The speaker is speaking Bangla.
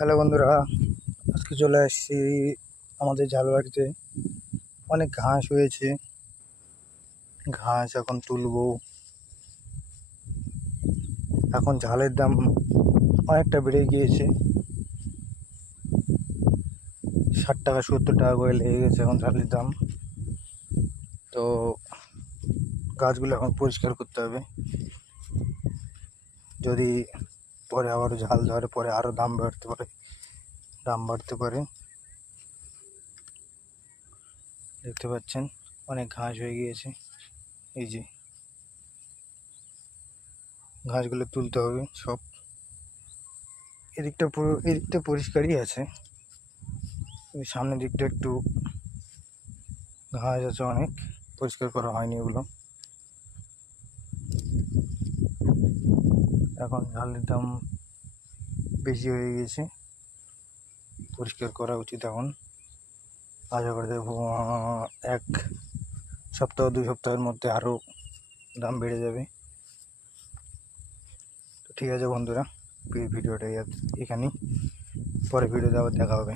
হ্যালো বন্ধুরা, আজকে চলে আসছি আমাদের ঝালবাড়িতে। অনেক ঘাস হয়েছে, ঘাস এখন তুলবো। এখন ঝালের দাম অনেকটা বেড়ে গিয়েছে, 60 টাকা 70 টাকা করে লেগে গেছে এখন ঝালের দাম। তো গাছগুলো এখন পরিষ্কার করতে হবে, যদি পরে আবারও ঝাল ধরে পরে আরও দাম বাড়তে পারে। দেখতে পাচ্ছেন অনেক ঘাস হয়ে গিয়েছে, এই যে ঘাসগুলো তুলতে হবে সব। এদিকটা পরিষ্কারই আছে, সামনের দিকটা একটু ঘাস আছে, অনেক পরিষ্কার করা হয়নি ওগুলো। এখন ঝালের দাম বেশি হয়ে গেছে, পরিষ্কার করা উচিত এখন। আশা করে দেখবো 1 সপ্তাহ 2 সপ্তাহের মধ্যে আরও দাম বেড়ে যাবে। তো ঠিক আছে বন্ধুরা, ভিডিওটা এখানেই, পরে ভিডিওতে আবার দেখা হবে।